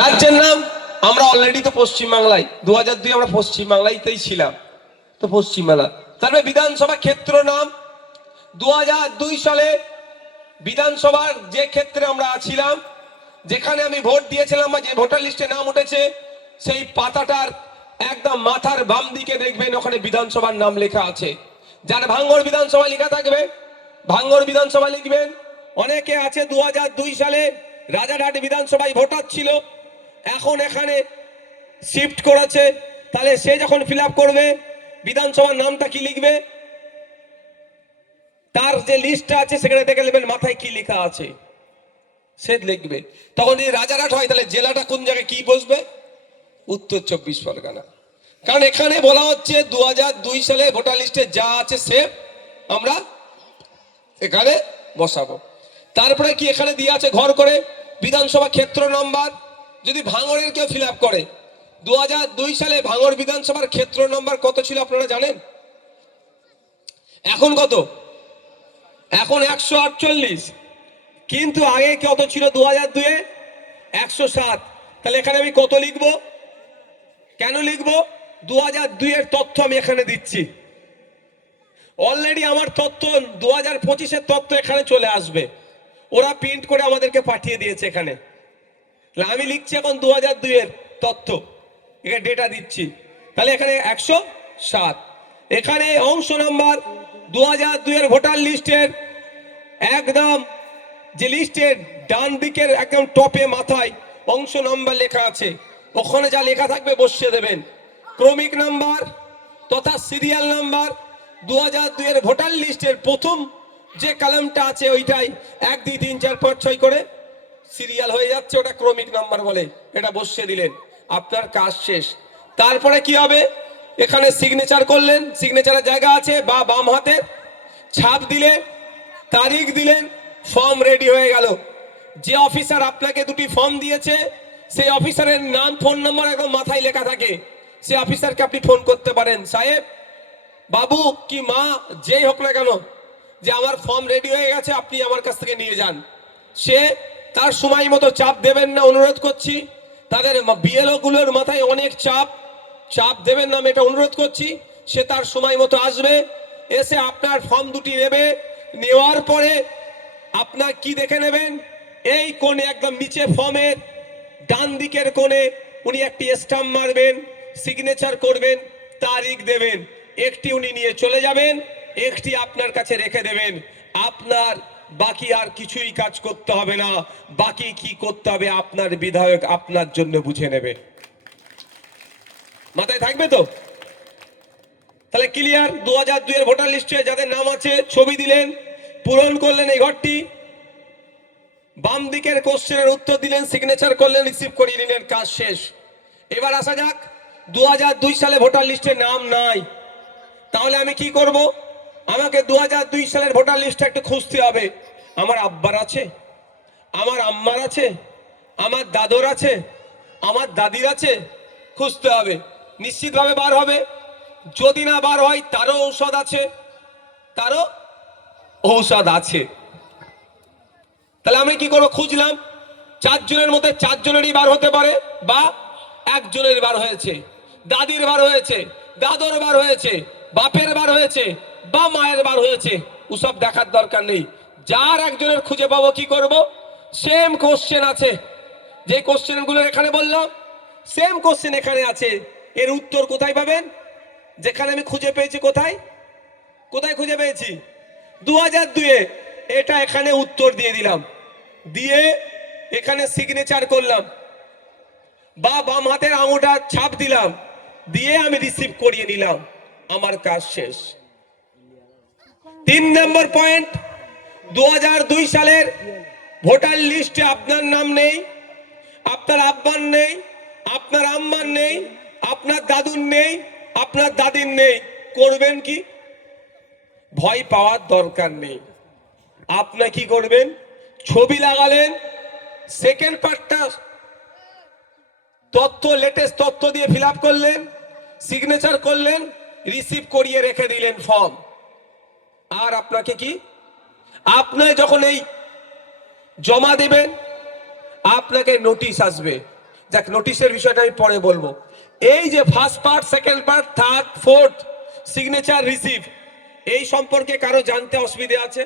রাজ্যের নাম আমরা অলরেডি তো পশ্চিমবাংলায় 2002 আমরা পশ্চিমবাংলাতেই ছিলাম, তো পশ্চিমবাংলা। তারপরে বিধানসভা ক্ষেত্র নাম 2002 সালে বিধানসভার যে ক্ষেত্রে আমরা ছিলাম, যেখানে আমি ভোট দিয়েছিলাম বা যে ভোটার লিস্টে নাম উঠেছে, সেই পাতাটার একদম মাথার বাম দিকে দেখবেন ওখানে বিধানসভার নাম লেখা আছে। যার ভাঙ্গড় বিধানসভা লেখা থাকবে ভাঙ্গড় বিধানসভা লিখবেন। অনেকে আছে 2002 সালে রাজারহাট বিধানসভায় ভোটার ছিল, এখন এখানে শিফট করেছে, তাহলে সে যখন ফিল করবে বিধানসভার নামটা কি লিখবে, তার যে লিস্টটা আছে সেখানে দেখে নেবেন মাথায় কি লেখা আছে সে লিখবে। তখন যদি রাজারহাট হয় তাহলে জেলাটা কোন জায়গায় কি বসবে, উত্তর 24 পরগনা। কারণ এখানে বলা হচ্ছে 2002 সালে ভোটার লিস্টে যা আছে সে আমরা এখানে বসাবো। তারপরে কি এখানে দিয়ে আছে ঘর করে বিধানসভা ক্ষেত্র নাম্বার, যদি ভাঙড়ের কেউ ফিল করে 2002 সালে ভাঙড় বিধানসভার ক্ষেত্র নাম্বার কত ছিল আপনারা জানেন? এখন কত? এখন 148, কিন্তু আগে কত ছিল 2002 এ? 107। তাহলে এখানে আমি কত লিখবো, কেন লিখবো? 2002 এর তথ্য আমি এখানে দিচ্ছি। অলরেডি আমার তথ্য 2025-এর তথ্য এখানে চলে আসবে, ওরা প্রিন্ট করে আমাদেরকে পাঠিয়ে দিয়েছে এখানে। আমি লিখছি এখন 2002 এর তথ্য, এখানে ডেটা দিচ্ছি। তাহলে এখানে 107। এখানে অংশ নাম্বার 2002 এর ভোটার লিস্টের একদম যে লিস্টের ডান দিকের একদম টপে মাথায় অংশ নাম্বার লেখা আছে, ওখানে যা লেখা থাকবে বসিয়ে দেবেন। ক্রমিক নাম্বার তথা সিরিয়াল নাম্বার 2002 এর ভোটার লিস্টের প্রথম যে কলামটা আছে ওইটাই 1 2 3 4 5 6 করে সিরিয়াল হয়ে যাচ্ছে, ওটা ক্রমিক নাম্বার বলে, এটা বসিয়ে দিলেন, আপনার কাজ শেষ। তারপরে কি হবে, এখানে সিগনেচার করলেন, সিগনেচারের জায়গা আছে বা বাম হাতে ছাপ দিলেন, তারিখ দিলেন, ফর্ম রেডি হয়ে গেল। যে অফিসার আপনাকে দুটি ফর্ম দিয়েছে সেই অফিসারের নাম ফোন নাম্বার একদম মাথায় লেখা থাকে, সেই অফিসারকে আপনি ফোন করতে পারেন, সাহেব বাবু কি মা যেই হোক না কেন, যে আমার ফর্ম রেডি হয়ে গেছে আপনি আমার কাছ থেকে নিয়ে যান। সে তার সময় মতো চাপ দেবেন না, অনুরোধ করছি। তাদের বিএলও গুলোর মাথায় অনেক চাপ দেবেন না, আমি এটা অনুরোধ করছি। সে তার সময় মতো আসবে, এসে আপনার ফর্ম দুটি নেবে, নেওয়ার পরে আপনার কি দেখে নেবেন, এই কোণে একদম নিচে ফর্মের ডান দিকের কোণে উনি একটি স্টাম্প মারবেন, সিগনেচার করবেন, তারিখ দেবেন, একটি উনি নিয়ে চলে যাবেন, একটি আপনার কাছে রেখে দেবেন। আপনার বাকি আর কিছুই কাজ করতে হবে না, বাকি কি করতে হবে আপনার বিধায়ক আপনার জন্য বুঝে নেবে। মাথায় থাকবে তো? তাহলে ক্লিয়ার। 2002 এর ভোটার লিস্টে যাদের নাম আছে ছবি দিলেন, পূরণ করলেন এই ঘরটি, বাম দিকের কোশ্চেনের উত্তর দিলেন, সিগনেচার করলেন, রিসিভ করিয়ে নিলেন, কাজ শেষ। এবার আসা যাক 2002 সালে ভোটার লিস্টে নাম নাই, তাহলে আমি কি করব? আমাকে 2002 সালের ভোটার লিস্টটা একটু খুঁজতে হবে। আমার আব্বার আছে, আমার আম্মার আছে, আমার দাদর আছে, আমার দাদির আছে, খুঁজতে হবে, নিশ্চিতভাবে বার হবে। যদি না বার হয় তারও ঔষধ আছে, তারও ঔষধ আছে। তাহলে আমি কি করবো? খুঁজলাম, 4 জনের মধ্যে 4 জনেরই বার হতে পারে, বা একজনের বার হয়েছে, দাদির বার হয়েছে, দাদর বার হয়েছে, বাপের বার হয়েছে, বা মায়ের বার হয়েছে, ওসব দেখার দরকার নেই। যার একজনের খুঁজে পাবো, কি করব? সেম কোশ্চেন আছে, যে কোশ্চেন গুলো এখানে বললাম সেম কোশ্চেন এখানে আছে, এর উত্তর কোথায় পাবেন? যেখানে আমি খুঁজে পেয়েছি, কোথায় কোথায় খুঁজে পেয়েছি? 2002 এ। এটা এখানে উত্তর দিয়ে দিলাম, দিয়ে এখানে সিগনেচার করলাম বা বাম হাতের আঙুলটা ছাপ দিলাম, দিয়ে আমি রিসিভ করিয়ে নিলাম, আমার কাজ শেষ। 3 নম্বর পয়েন্ট, 2002 সালের ভোটার লিস্টে আপনার নাম নেই, আপনার আব্বার নেই, আপনার আম্মার নেই, আপনার দাদুর নেই, আপনার দাদির নেই, করবেন কি? ভয় পাওয়ার দরকার নেই। আপনি কি করবেন? ছবি লাগালেন, সেকেন্ড পার্টটা তথ্য, লেটেস্ট তথ্য দিয়ে ফিল করলেন, সিগনেচার করলেন, রিসিভ করিয়ে রেখে দিলেন ফর্ম। আর আপনাকে কি, আপনি যখন এই জমা দেবেন আপনাকে নোটিশ আসবে যাক, নোটিশের বিষয়টা আমি পরে বলবো। এই যে first part, second part, third, fourth, signature, receive, এই সম্পর্কে কারো জানতে অসুবিধা আছে?